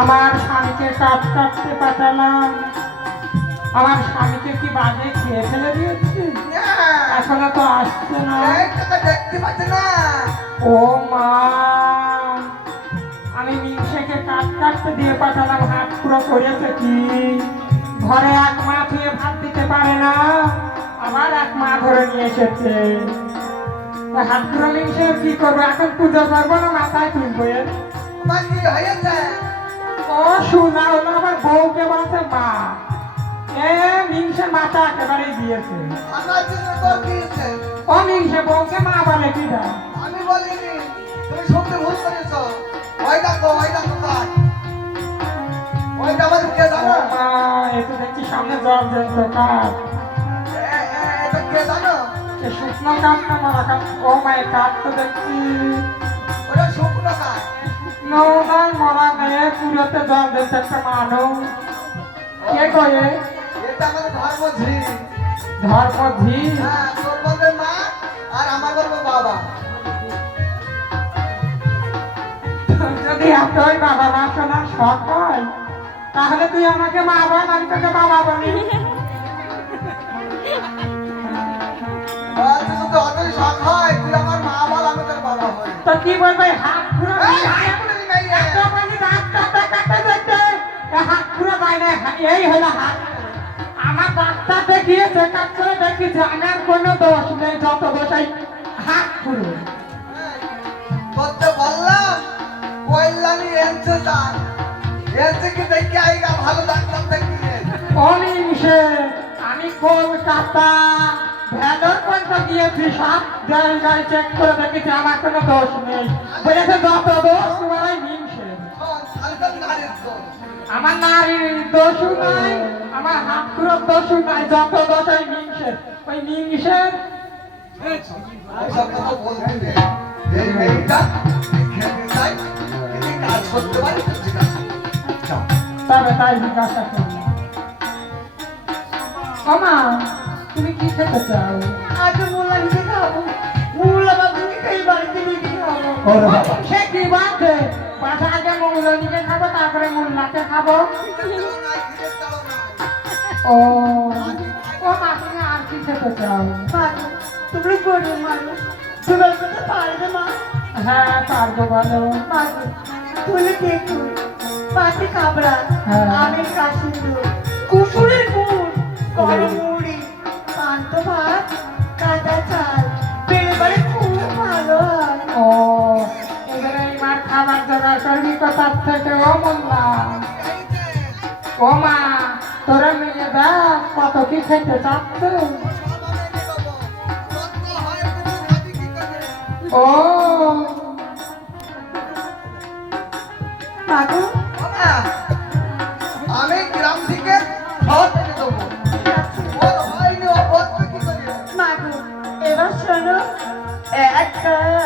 আমার স্বামীকে কাজ কাটতে পাঠালাম, আমার স্বামীকে কি বাজে খেয়ে ফেলে দিয়েছে? এখনো তো আসছে না। দেখতে পাচ্ছে না। ও মা, আমি মিংসেকে কাজ কাটতে দিয়ে পাঠালাম, হাত পুরো করেছে কি? ঘরে এক মা ধুয়ে ভাত দিতে পারে না, আবার এক মা ধরে নিয়ে এসেছে। হাত পুরো মিংসের কি করবো এখন? পুজো করবো না মাথায় তুলবো? তোমার কি হয়েছে? ও শোনা হলো আমার বউকে বলছে মা, এ মিংসে মাথা একেবারে দিয়েছে। আমার জন্য তোর কি হয়েছে? ও মিংসে বউকে মা বলে কি না? আমি বলিনি, তুমি শুনতে ভুল করেছো। ওই দেখো কার, ওইটা আমাদের কে জানো? মা, এ তো দেখছি সামনে জল জ্বলতো কাঠ। এটা কে জানো? এ শুকনো কাঠ না মরা কাঠ? ও মায়ের কাঠ তো দেখছি ওটা শুকনো কার। নৌকায় মরা মেয়ে পুরোতে জল দিচ্ছে একটা মানুষ। কে কয়ে? এটা আমাদের ধর্মঝি। ধর্মধি? হ্যাঁ, তোর বলবে মা আর আমার বলবে বাবা। যদি এতই বাবা মা শোনার শখ হয়, তাহলে তুই আমাকে মা বল, আমি তোকে বাবা বলি। বলছে যদি অতই শখ হয় তুই আমার মা বল, আমি তোর বাবা হই। তো কি বলবে? হাত পুরো এই, হাত পুরো নেই রে। এতখানি রাত কাটতে কাটতে দেখতে হাত পুরো যায় না। এই হলো হাত। আমার ডাক্তারতে গিয়ে চেক আপ করে দেখেছে আমার কোনো দোষ নেই, যত দোষ এই হাত পুরো। করতে বললাম কল্যাণী এনছে যান, এনছে কি দেখে আইগা ভালো ডাক্তার দেখিয়ে। অনিংসে আমি কলকাতা ভেলোর পর্যন্ত গিয়েছি, সব জায়গায় চেক করে দেখেছি আমার কোনো দোষ নেই। বলেছে যত দোষ তোমার ওই মিংসে। আলকাল নারীর দোষ। আমার নারীর দোষও নাই, আমার হাত পুরোর দোষও নাই, যত দোষ ওই মিংসের। ওই মিংসের ওইসব কথা বলবি নে। এই মেয়েটা খেতে চাই, কিন্তু কাজ করতে পারি তো ঠিক আছে। যাও। তবে তাই জিজ্ঞাসা করি। মামা, তুমি কি খেতে চাও? আজ মোলা নিতে খাবো, মোলা বাবুকে এই বাড়িতে নিতে খাবো। ওরে বাবা। সে কি বাদে? বাসা আগে মৌলনীকে খাবো, তারপরে মোল্লাকে খাবো। ও ও মা, তুমি আর কি খেতে চাও? পারবো, তোমরা গরিব মানুষ, জোগাড় করতে পারবে মা? হ্যাঁ পারবো, বলো। পারবে। তুলে দেখুন, পাটি কাবড়া, হ্যাঁ। আমের কাশিন্দুর, কুকুরের গুড়, গরম মুড়ি, পান্ত ভাত, কাঁচা চাল, পেলে বারে খুব ভালো হয়। ও এবারে এই মার খাবার জোগাড় করবি কোথার থেকে? ও মোল্লা, ও মা, তোরা মেয়ে দেখ কত কি খেতে চাচ্ছে। ও কাকু, আমি গ্রাম থেকে শহর থেকে দেবো। ওর হয়নি, ও বলবে কি করে? মাগো, এবার শোনো, এক কাপ